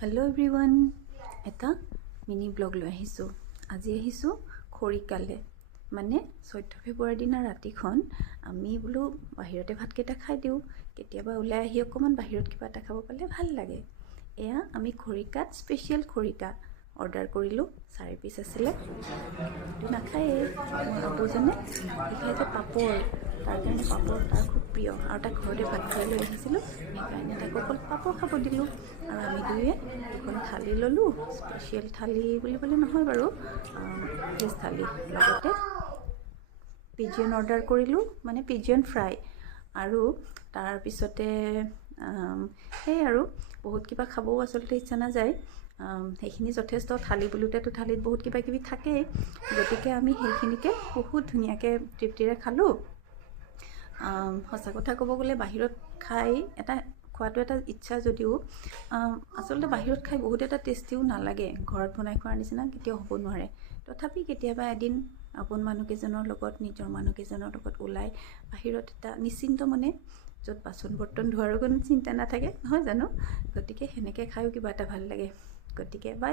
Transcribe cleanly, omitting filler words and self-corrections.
Hello' everyone, এটা mini blog লৈ আহিছোঁ। আজি আহিছোঁ খৰিকালে, মানে 14 ফেব্ৰুৱাৰীৰ দিনা ৰাতিখন আমি বোলো বাহিৰতে ভাতকেইটা খাই দিওঁ। কেতিয়াবা ওলাই আহি অকণমান বাহিৰত কিবা এটা খাব পালে ভাল লাগে। এয়া আমি খৰিকাত স্পেচিয়েল খৰিকা অৰ্ডাৰ কৰিলোঁ। 4 পিচ আছিলে। এইটো নাখায়েই মোৰ আপুজনে, সি খাই যে পাপৰ, তাৰ কাৰণে পাপৰ তাৰ খুব প্ৰিয়, আৰু তাক ঘৰতে ভাত খাই লৈ আহিছিলোঁ, সেইকাৰণে তাক অকল পাপৰ খাব দিলোঁ। আৰু আমি দুয়ে দুখন থালি ল'লোঁ। স্পেচিয়েল থালি বুলিবলৈ নহয় বাৰু, ভেজ থালি। লগতে পিজিয়ন অৰ্ডাৰ কৰিলোঁ, মানে পিজিয়ন ফ্ৰাই। আৰু তাৰপিছতে সেই আৰু বহুত কিবা খাবও আচলতে ইচ্ছা নাযায়। সেইখিনি যথেষ্ট, থালি বোলোতেতো থালিত বহুত কিবা কিবি থাকেই, গতিকে আমি সেইখিনিকে বহুত ধুনীয়াকৈ তৃপ্তিৰে খালোঁ। সঁচা কথা ক'ব গ'লে বাহিৰত খাই খোৱাটো এটা ইচ্ছা যদিও আচলতে বাহিৰত খাই বহুত এটা টেষ্টিও নালাগে। ঘৰত বনাই খোৱাৰ নিচিনা কেতিয়াও হ'ব নোৱাৰে। তথাপি কেতিয়াবা এদিন আপোন মানুহকেইজনৰ লগত, নিজৰ মানুহকেইজনৰ লগত ওলাই বাহিৰত এটা নিশ্চিন্ত মনে, য'ত বাচন বৰ্তন ধোৱাৰো কোনো চিন্তা নাথাকে, নহয় জানো? গতিকে সেনেকৈ খায়ো কিবা এটা ভাল লাগে। গতিকে বাই।